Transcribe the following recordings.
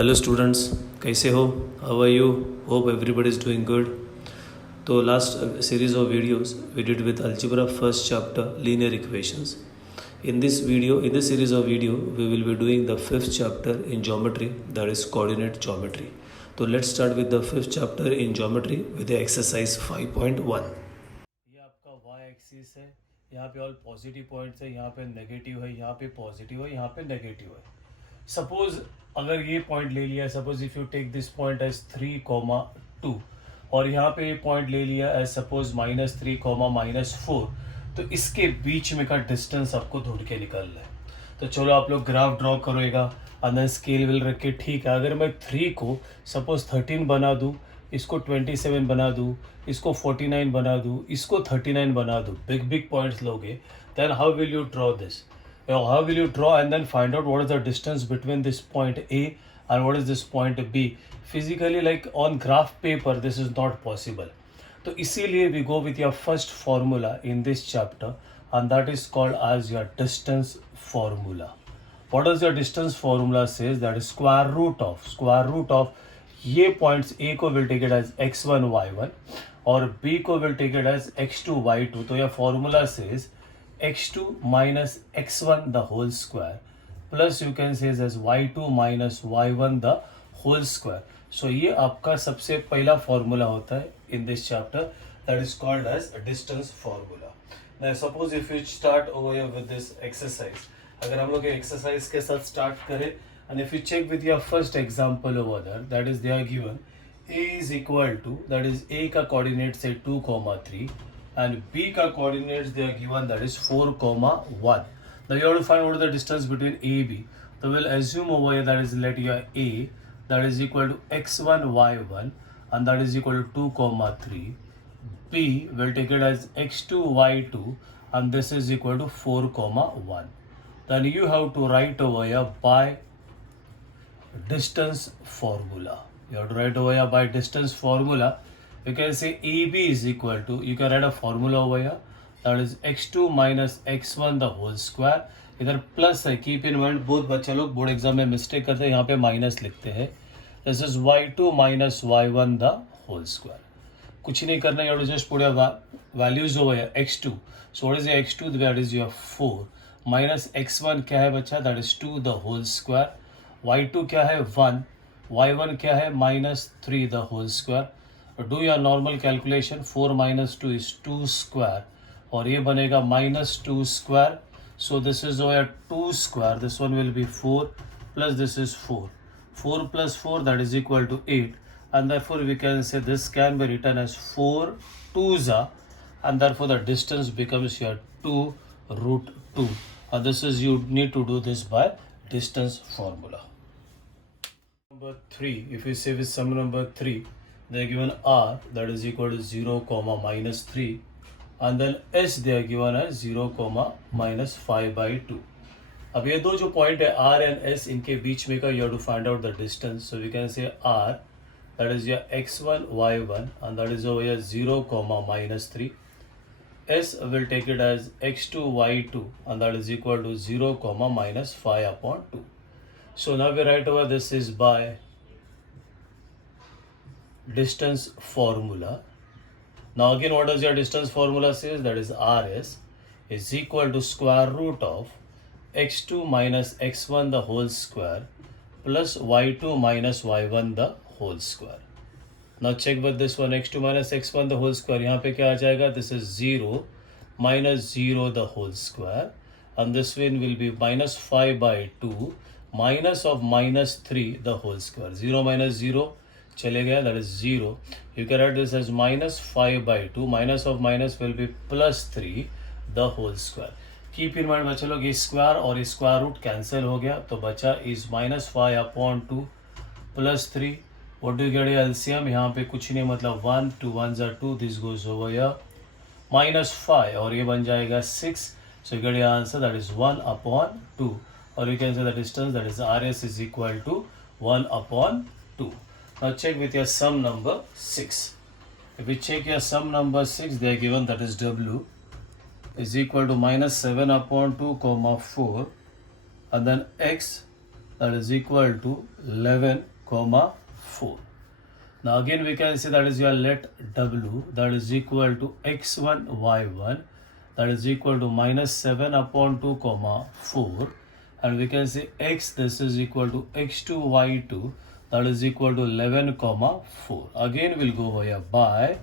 Hello students, कैसे हो? How are you? Hope everybody is doing good. तो last series of videos we did with algebra first chapter linear equations. In this series of video, we will be doing the fifth chapter in geometry, that is coordinate geometry. So let's start with the fifth chapter in geometry with the exercise 5.1. ये आपका y axis है, यहाँ पे all positive points है, यहाँ पे negative है, यहाँ पे पॉजिटिव है, यहाँ पे नेगेटिव है. सपोज अगर ये पॉइंट ले लिया, suppose if you take this point as 3,2 और यहाँ पे ये पॉइंट ले लिया एज सपोज -3, -4, तो इसके बीच में का डिस्टेंस आपको ढूंढ के निकालना है. तो चलो आप लोग ग्राफ ड्रॉ करोगा, अंदर स्केल विल रख के. ठीक है, अगर मैं 3 को सपोज 13 बना दूँ, इसको 27 बना दूँ, इसको 49 बना दूँ, इसको 39 बना दूँ, बिग पॉइंट्स लोगे, then how will you draw this? How will you draw and then find out what is the distance between this point A and what is this point B? Physically, like on graph paper, this is not possible. So इसीलिए we go with your first formula in this chapter, and that is called as your distance formula. What does your distance formula says? That is square root of ये points A को will take it as x1 y1 और B को will take it as x2 y2. तो यह formula says x2 minus x1 the whole square plus you can say as y2 minus y1 the whole square. So ये आपका सबसे पहला formula होता है in this chapter, that is called as a distance formula. Now suppose if you start over here with this exercise, अगर हम लोग exercise के साथ स्टार्ट करें, and if you check with your first example over there, that is they are given a is equal to, that is a का coordinate say 2,3 and B का coordinates they are given, that is 4,1. Now you have to find what is the distance between A B. So we'll assume over here that is let your A that is equal to x1 y1 and that is equal to 2,3. B will take it as x2 y2 and this is equal to 4,1. Then you have to write over here by distance formula. You have to write over here by distance formula. You can say AB is equal to, you can write a formula over here, that is x2 minus x1 the whole square. इधर plus है, keep in mind, बहुत बच्चे लोग board exam में mistake करते हैं, यहाँ पे माइनस लिखते हैं. This is y2 minus y1 the whole square. कुछ नहीं करना, you have to just put your values over here. x2, so what is your x2? That is your 4 minus x1 क्या है बच्चा? That is 2 the whole square. y2 क्या है? 1. y1 क्या है? -3 the whole square. Do your normal calculation. 4 minus 2 is 2 square और ये बनेगा -2 square. So this is over 2 square. This one will be 4 plus this is 4. 4 plus 4 that is equal to 8, and therefore we can say this can be written as 4 2s and therefore the distance becomes your 2√2. And this is, you need to do this by distance formula. Number 3, if you say with sum number 3, they are given r that is equal to 0, -3 and then s they are given as 0, -5/2. अब ये दो जो point है r and s, इनके बीच में का you have to find out the distance. So we can say r that is your x1 y1 and that is over here 0, -3. S will take it as x2 y2 and that is equal to 0, -5/2. So now we write over this is by distance formula. Now again, what does your distance formula says? That is rs is equal to square root of x2 minus x1 the whole square plus y2 minus y1 the whole square. Now check with this one, x2 minus x1 the whole square, यहाँ पे क्या आ जाएगा? This is 0 minus 0 the whole square and this one will be -5/2 minus of -3 the whole square. 0 minus 0 चले गया, that is 0. You can write this as -5/2, minus of minus will be +3 the whole square. Keep in mind बच्चे लोग, ये square और square root cancel हो गया, तो बचा is -5/2 +3. What do you get LCM? यहाँ पे कुछ नहीं, मतलब 1 2 1s are 2, this goes over here -5 और ये बन जाएगा 6. So you get your answer, that is 1/2 और you can say the distance that is rs is equal to 1/2. Now check with your sum number 6. If we check your sum number 6, they are given that is w is equal to -7/2, 4 and then x that is equal to 11 comma 4. Now again we can say that is your let w that is equal to x1 y1 that is equal to minus 7 upon 2 comma 4, and we can say x this is equal to x2 y2 that is equal to 11 comma 4. Again we'll go here by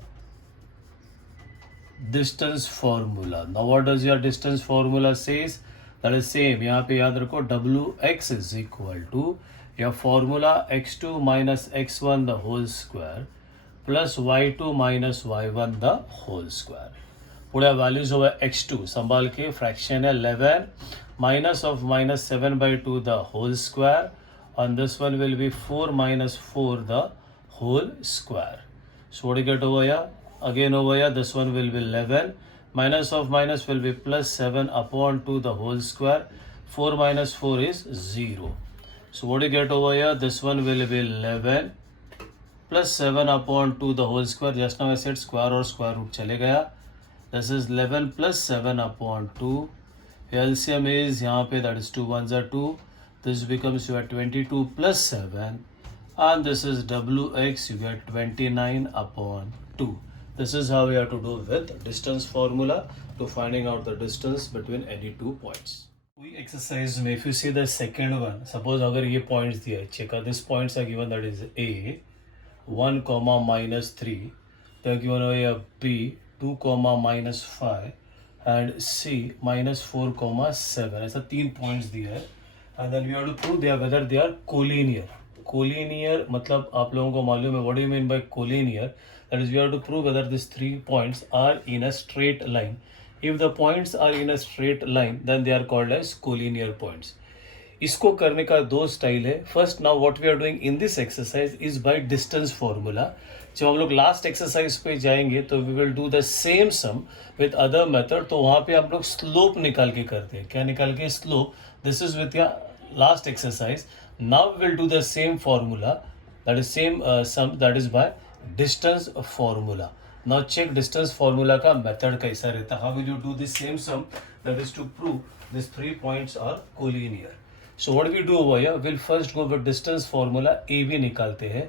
distance formula. Now what does your distance formula says? That is same, यहाँ पे याद रखो wx is equal to your formula x2 minus x1 the whole square plus y2 minus y1 the whole square. पुढे values over x2 संभाल के fraction है 11 minus of minus 7 by 2 the whole square, and this one will be 4 minus 4 the whole square. So what do you get over here? Again over here this one will be 11 minus of minus will be plus 7 upon 2 the whole square. 4 minus 4 is 0. So what do you get over here? This one will be 11 plus 7 upon 2 the whole square. Just now I said square or square root चले गया. This is 11 plus 7 upon 2. LCM is यहाँ पे that is 2 ones are 2. This becomes your 22 plus 7, and this is wx, you get 29 upon 2. This is how we have to do with distance formula to finding out the distance between any two points. We exercise में if you see the second one, suppose अगर ये points दिया है, check out these points are given, that is a 1 comma minus 3, they are given over here b 2 comma minus 5 and c minus 4 comma 7. ऐसा 3 points दिया है, and then we have to prove they are whether they are collinear. Collinear मतलब आप लोगों को मालूम है what do you mean by collinear? That is, we have to prove whether these 3 points are in a straight line. If the points are in a straight line, then they are called as collinear points. इसको करने का दो style है. First now what we are doing in this exercise is by distance formula. जब हम लोग last exercise पे जाएंगे तो we will do the same sum with other method. तो वहाँ पे हम लोग स्लोप निकाल के करते हैं. क्या निकाल के? स्लोप. दिस इज विथ या last exercise. Now we will do the same formula, that is same sum, that is by distance formula. Now check distance formula का मेथड कैसा रहता है. How will you do this same sum, that is to prove this 3 points are collinear. So what we do over here, will first go with distance formula. A B निकालते हैं.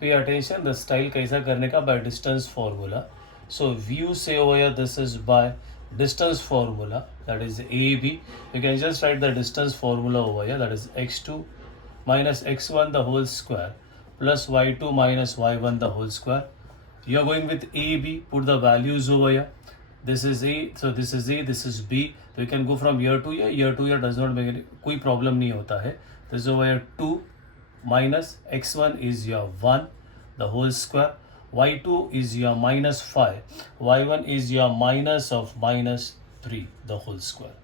Pay attention the style कैसा करने का, by distance formula. So view से over here this is by distance formula, that is AB. You can just write the distance formula over here, that is x2 minus x1 the whole square plus y2 minus y1 the whole square. You are going with AB, put the values over here. This is A, so this is A, this is B. So you can go from here to here. Here to here does not make any, कोई problem नहीं होता है. This is over here 2 minus x1 is your 1 the whole square. y2 is your minus 5, y1 is your minus of minus 3 the whole square.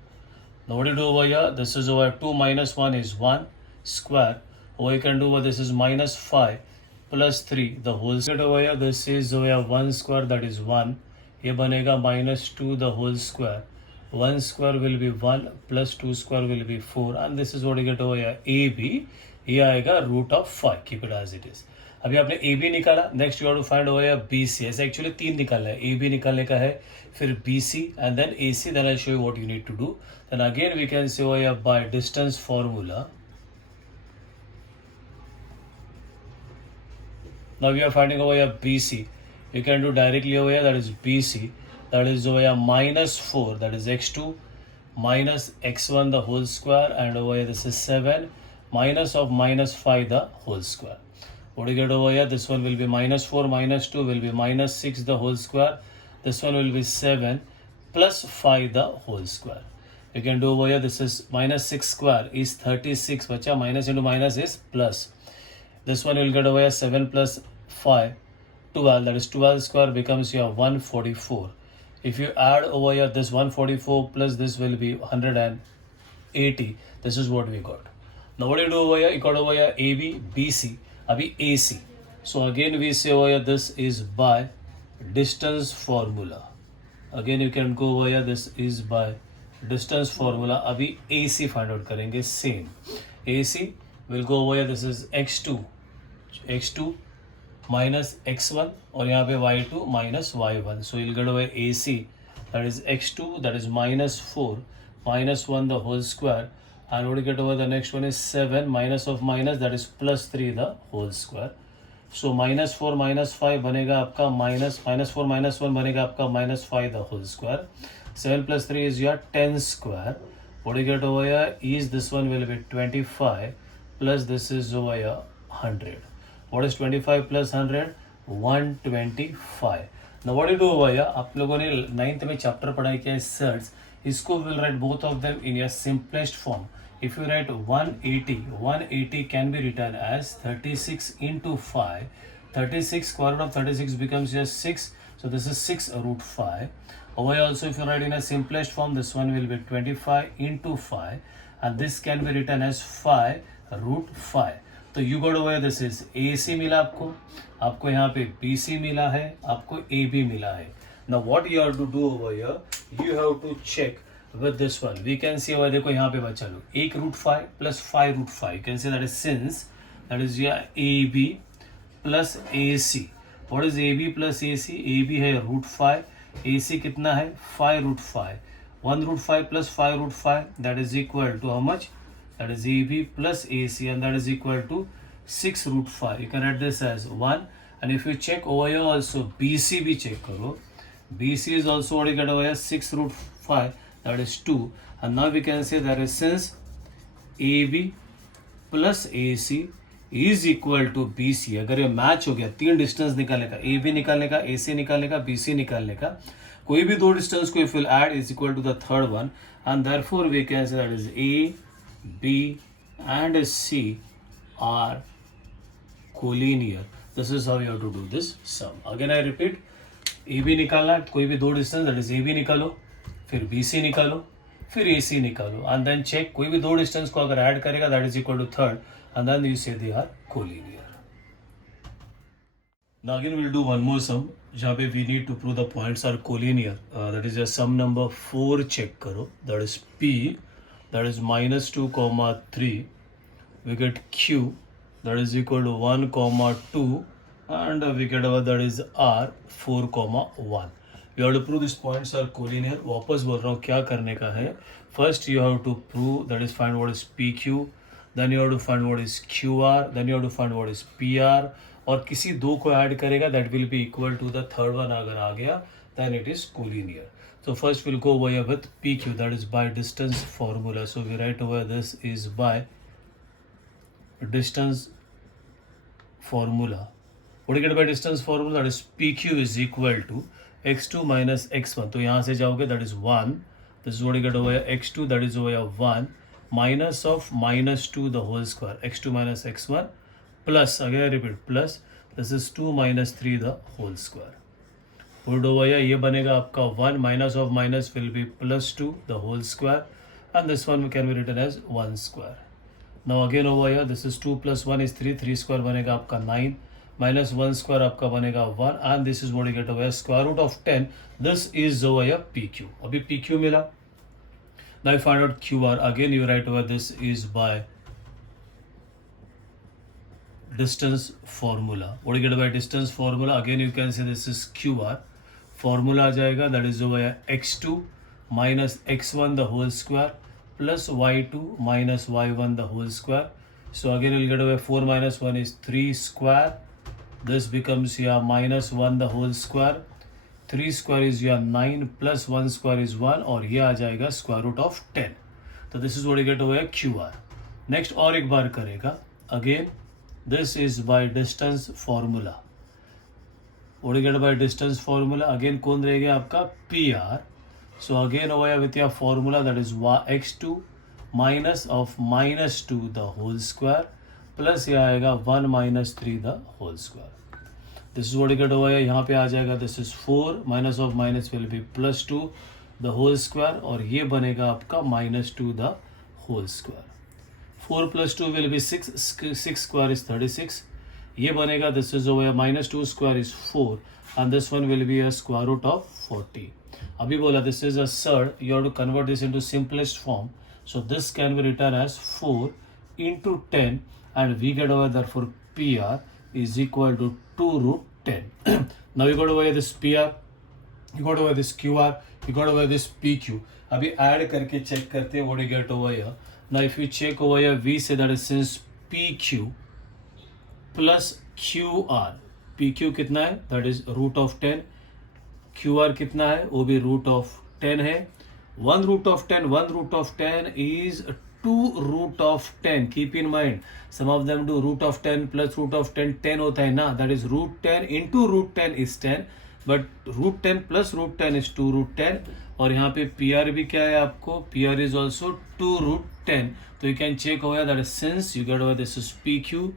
Now what do you do over here? This is over 2 minus 1 is 1 square. Or you can do over this is minus 5 plus 3 the whole square. Over here this is over here 1 square, that is 1. ये बनेगा minus 2 the whole square. 1 square will be 1 plus 2 square will be 4, and this is what you get over here AB. ये आएगा root of 5. Keep it as it is. अभी आपने A B निकाला. Next you have to find over here B C. ऐसे actually 3 निकालना है. A B निकालने का है, फिर B C and then A C. Then I show you what you need to do. Then again we can say over here by distance formula. Now we are finding over here B C. You can do directly over here, that is B C, that is over here minus 4, that is x2 minus x1 the whole square, and over here this is 7 minus of minus 5 the whole square. What do you get over here? This one will be minus 4 minus 2 will be minus 6 the whole square. This one will be 7 plus 5 the whole square. You can do over here, this is minus 6 square is 36. Bacha, minus into minus is plus. This one will get over here 7 plus 5, 12. That is 12 square becomes your 144. If you add over here this 144 plus this will be 180. This is what we got. Now what do you do over here? You got over here AB, BC. अभी AC. So again we say over here this is by distance formula. Again you can go over here, this is by distance formula. अभी AC find out करेंगे. Same AC will go over here, this is x2 minus x1 और यहाँ पे y2 minus y1. So you'll get over AC, that is x2, that is minus 4 minus 1 the whole square, and what you get over the next one is 7 minus of minus, that is plus 3 the whole square. So minus 4 minus 5 बनेगा आपका minus 4 minus 1 बनेगा आपका minus 5 the whole square. 7 plus 3 is your 10 square. What you get over here is this one will be 25 plus this is over here 100. What is 25 plus 100? 125. Now what you do over here, आप लोगों ने 9th में chapter पढ़ाई किया है shirts, इसको will write both of them in your simplest form. If you write 180 can be written as 36 into 5. 36 square root of 36 becomes just 6. So this is 6 root 5. Over here also if you write in a simplest form, this one will be 25 into 5. And this can be written as 5 root 5. तो you got over here this is AC मिला आपको यहाँ पे BC मिला है, आपको AB मिला है. Now what you have to do over here, you have to check with this one. We can see over देखो यहाँ पे बच्चा लोग 1 root 5 plus 5 root 5. You can say that is since that is your AB plus AC. What is AB plus AC? AB है root 5. AC कितना है 5 root 5. 1 root 5 plus 5 root 5 that is equal to how much? That is AB plus AC and that is equal to 6 root 5. You can write this as 1. And if you check over here also BC भी check करो. BC is also what you get over here 6 root 5 that is 2. And now we can say that is since AB plus AC is equal to BC. अगर ये match हो गया, तीन distance निकालने का, AB निकालने का, AC निकालने का, BC निकालने का, कोई भी दो डिस्टेंस को if you'll add is equal to the third one, and therefore we can say that is A, B and C are collinear. This is how you have to do this sum. Again I repeat, AB निकालना है, कोई भी दो distance that is AB निकालो, फिर BC निकालो, फिर AC निकालो, and then check कोई भी दो डिस्टेंस को अगर ऐड करेगा that is equal to third, and then you say they are collinear. Now again we'll do one more sum जहाँ पे we need to prove the points are collinear. That is your sum number 4 check करो, that is P, that is minus 2 comma 3. We get Q, that is equal to 1 comma 2, and we get over that is R 4 comma 1. You have to prove these points are collinear. वापस बोल रहा हूँ क्या करने का है. First you have to prove, that is find what is PQ, then you have to find what is QR, then you have to find what is PR, और किसी दो को ऐड करेगा that will be equal to the third one अगर आ गया then it is collinear. So first we'll go over here with PQ, that is by distance formula. So we write over this is by distance formula. What do you get by distance formula? That is PQ is equal to x2 minus x1. तो यहाँ से जाओगे that is 1. This is what you get over here x2, that is over here 1 minus of minus 2 the whole square, x2 minus x1 plus, again I repeat, plus this is 2 minus 3 the whole square. Put over here ये बनेगा आपका 1 minus of minus will be plus 2 the whole square, and this one can be written as 1 square. Now again over here this is 2 plus 1 is 3, 3 square बनेगा आपका 9 minus 1 square आपका बनेगा 1, and this is what you get over here square root of 10. This is over here PQ. अभी PQ मिला. Now you find out QR. Again you write over this is by distance formula. What do you get by distance formula? Again you can say this is QR. Formula आ जाएगा that is over here x2 minus x1 the whole square plus y2 minus y1 the whole square. So again you'll get over 4 minus 1 is 3 square. This becomes here minus 1 the whole square. 3 square is your 9 plus 1 square is 1, और ये आ जाएगा square root of 10. So this is what you get over here QR. Next और एक बार करेगा. Again this is by distance formula. What do you get by distance formula? Again कौन रहेगा आपका PR. So again over here with your formula that is x2 minus of minus 2 the whole square plus ये आएगा 1 minus 3 the whole square. This is what you get over here. यहाँ पे आ जाएगा this is 4 minus of minus will be plus 2 the whole square, और ये बनेगा आपका minus 2 the whole square. 4 plus 2 will be 6, 6 square is 36. ये बनेगा this is over here minus 2 square is 4, and this one will be a square root of 40. अभी बोला this is a third, you have to convert this into simplest form. So this can be written as 4 into 10, and we get over therefore PR is equal to 2 root 10. Now you got over this PR, you got over this QR, you got over this PQ. अभी add करके check करते हैं what you get over here. Now if you check over here, we say that is since PQ plus QR, PQ कितना है, that is root of 10, QR कितना है, वो भी root of 10 है. 1 root of 10 is 2 root of 10. Keep in mind, some of them do root of 10 plus root of 10, 10 होता है ना, that is root 10 into root 10 is 10, but root 10 plus root 10 is 2 root 10. और यहाँ पे PR भी क्या है आपको, PR is also 2 root 10. तो you can check over that is since you get over this is PQ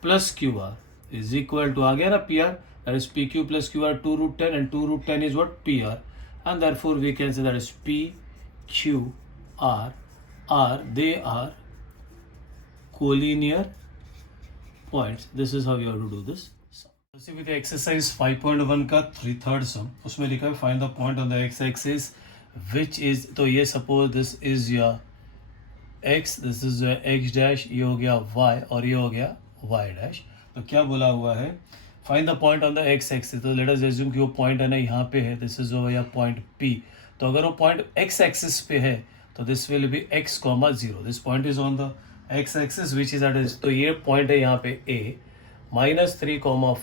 plus QR is equal to, आ गया ना PR, that is PQ plus QR 2 root 10 and 2 root 10 is what, PR, and therefore we can say that is PQ R, they are collinear points. This is how you have to do this. See with the exercise 5.1 का 3/3 sum, उसमें लिखा है find the point on the x-axis which is, तो ये suppose this is your x, this is your x dash, ये हो गया y और ये हो गया y dash. तो क्या बोला हुआ है, find the point on the x-axis. तो let us assume कि वो point है ना यहाँ पे है, this is over here point P. तो अगर वो point x-axis पे है तो this will be x, 0. This point is on the x-axis which is at is, तो ये point है यहाँ पे A -3,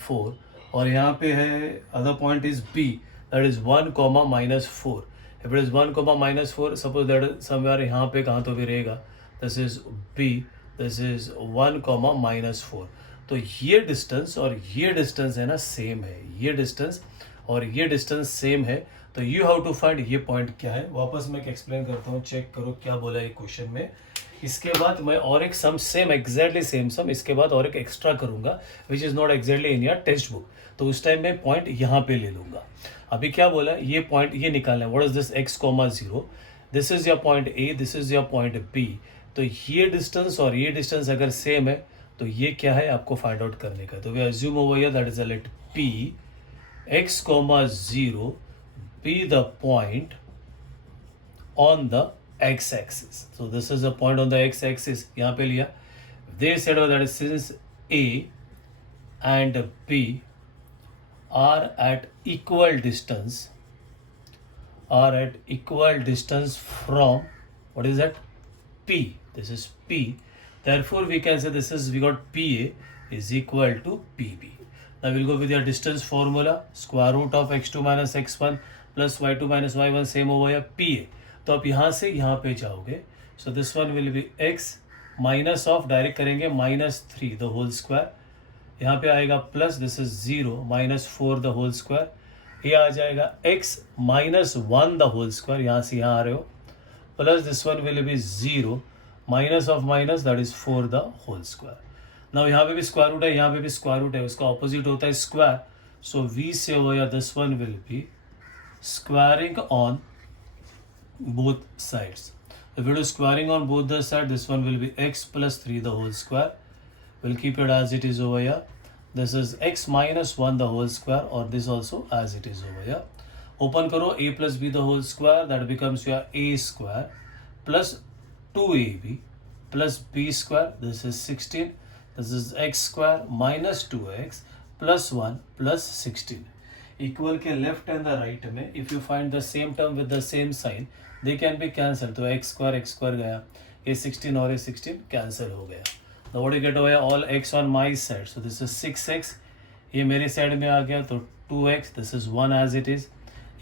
4 और यहाँ पे है other point is B, that is 1, -4. If it is 1, -4, suppose that is somewhere यहाँ पे कहाँ तो भी रहेगा, this is B, this is 1, -4. तो ये डिस्टेंस और ये डिस्टेंस है ना सेम है, ये डिस्टेंस और ये डिस्टेंस सेम है. तो यू हैव टू फाइंड ये पॉइंट क्या है. वापस मैं एक्सप्लेन करता हूँ, चेक करो क्या बोला है क्वेश्चन में. इसके बाद मैं और एक सम सेम एग्जैक्टली सेम सम इसके बाद और एक एक्स्ट्रा करूंगा which is not exactly in your text book. तो उस टाइम मैं पॉइंट यहाँ पे ले लूँगा. अभी क्या बोला, ये पॉइंट ये निकालना है. What is this x, 0, this is your point A, this is your point B. तो ये डिस्टेंस और ये डिस्टेंस अगर सेम है तो ये क्या है आपको फाइंड आउट करने का. तो we assume over here that is a let P x, 0 be the point on the x-axis. So this is a point on the x-axis. यहाँ पे लिया. They said that is since A and B are at equal distance from, what is that, P. This is P. Therefore we can say this is, we got PA is equal to PB. Now we'll go with your distance formula. Square root of x2 minus x1 plus y2 minus y1, same over here, PA. तो आप यहाँ से यहाँ पे जाओगे. So this one will be x minus of, direct करेंगे -3 the whole square. यहाँ पे आएगा plus, this is 0 -4 the whole square. ये आ जाएगा x -1 द होल स्क्वायर, यहाँ से यहाँ आ रहे हो, plus this one will be 0 minus of minus, that is 4 the whole square. नाउ यहाँ पे भी स्क्वायर रूट है, यहाँ पे भी स्क्वायर रूट है, उसका ऑपोजिट होता है स्क्वायर. सो वी से over this one will B squaring on both sides. If it is squaring on both the sides, this one will be x plus 3 the whole square. We'll keep it as it is over here. This is x minus 1 the whole square, or this also as it is over here. Open karo, a plus b the whole square, that becomes your a square plus 2ab plus b square. This is 16. This is x square minus 2x plus 1 plus 16. Equal के left and the right में if you find the same term with the same sign they can be cancel. तो x square गया, ये 16 और ये 16 cancel हो गया. The what you get over all x on my side. So this is 6x, ये मेरी side में आ गया तो 2x, this is 1 as it is.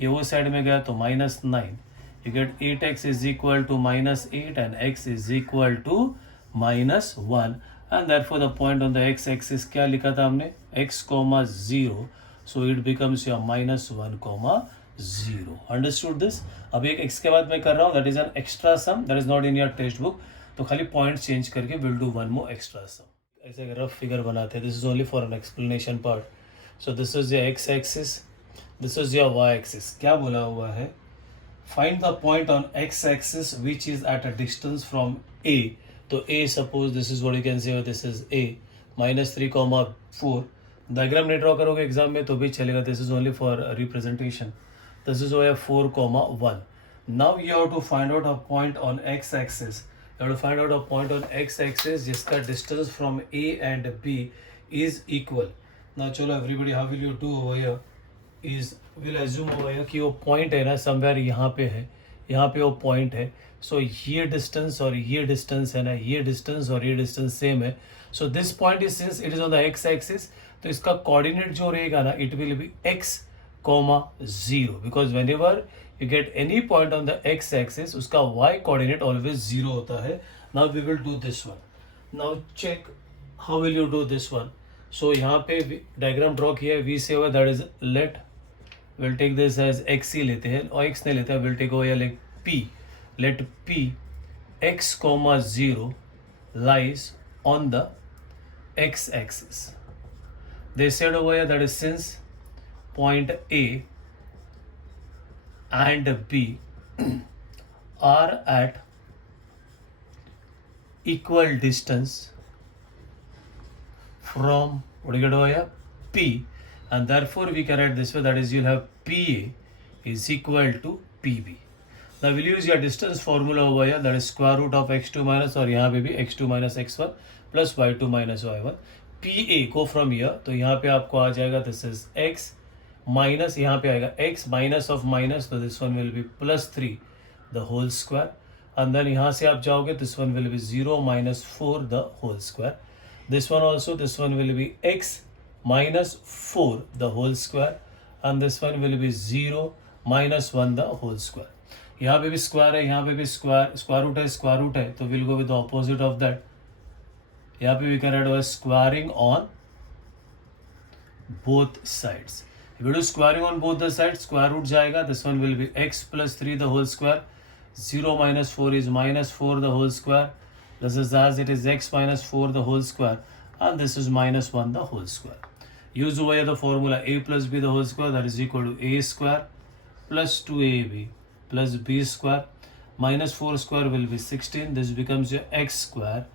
ये वो साइड में गया तो -9. You get 8x is equal to -8 and x is equal to -1. And therefore the point on the x axis क्या लिखा था हमने, x, 0. So it becomes your -1, 0. Understood this? अब एक x के बाद मैं कर रहा हूँ, that is an extra sum, that is not in your text book. तो खाली पॉइंट चेंज करके we'll do one more extra sum. ऐसे एक रफ फिगर बनाते हैं. This is only for an explanation part. So this is your x axis, this is your y axis. क्या बोला हुआ है, find the point on x axis which is at a distance from A. तो A suppose this is what you can say, this is A -3, 4. Diagram नहीं draw करोगे exam में तो भी चलेगा. This is only for representation. This is over 4, 1. Now you have to find out a point on X axis. You have to find out a point on X axis जिसका distance from A and B is equal. Now चलो everybody, how will you do over here is, will assume over here कि वो point है ना somewhere यहाँ पे है, यहाँ पे वो पॉइंट है. सो ये डिस्टेंस और ये डिस्टेंस है ना, ये डिस्टेंस और ये डिस्टेंस सेम है. So this point is since it is on the x axis, तो इसका कोऑर्डिनेट जो रहेगा ना, it will be x, 0, because when ever you get any point on the x axis, उसका y coordinate always 0 होता है. Now we will do this one. Now check how will you do this one. So यहाँ पे diagram draw किया है, v से हुआ, that is let, we'll take this as x ही लेते हैं और x नहीं लेते हैं, we'll take over like p. Let p x, 0 lies on the x axis. They said over here that is since point A and B are at equal distance from, what do you get over here, P, and therefore we can write this way, that is you'll have PA is equal to PB. Now we'll use your distance formula over here, that is square root of x2 minus, और यहाँ पे भी x2 minus x1 plus y2 minus y1. PA go from here, तो यहाँ पे आपको आ जाएगा this is x minus, यहाँ पे आएगा x माइनस ऑफ माइनस, तो this one will be +3 the whole square. And then यहाँ से आप जाओगे, this one will be 0 minus 4 the whole square. This one also, this one will be x minus 4 the whole square, and this one will be 0 minus 1 the whole square. यहाँ पे भी square है, यहाँ पे भी स्क्वायर रूट है, तो will go with the opposite of that. यहाँ पे we can write squaring on both sides. If you do squaring on both the sides, square root जाएगा, this one will be x plus 3 the whole square, 0 minus 4 is minus 4 the whole square, this is as it is x minus 4 the whole square, and this is minus 1 the whole square. Use over here the formula a plus b the whole square, that is equal to a square plus 2ab plus b square, minus 4 square will be 16, this becomes your x square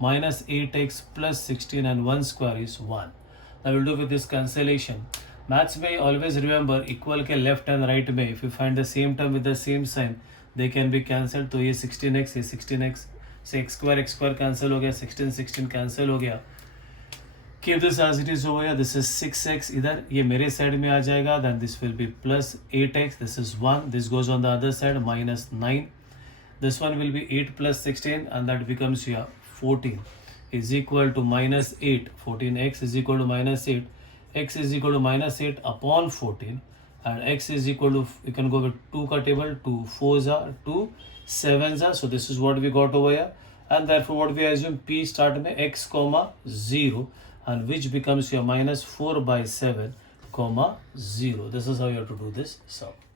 minus 8x plus 16, and 1 square is 1. Now we'll do with this cancellation. Maths में always remember equal के left and right में if you find the same term with the same sign they can be cancel. तो ये 16x, ये 16x से x square cancel हो गया, 16 cancel हो गया. Keep this as it is over here, this is 6x, इधर ये मेरे साइड में आ जाएगा, then this will be plus 8x, this is 1, this goes on the other side minus 9, this one will be 8 plus 16, and that becomes here 14 is equal to minus 8. 14x is equal to minus 8. X is equal to minus 8 upon 14, and x is equal to, you can go with 2 का table, 2 4s are 2 7s are, so this is what we got over here, and therefore what we assume p start में x, 0, and which becomes your minus 4 by 7, 0. This is how you have to do this sum.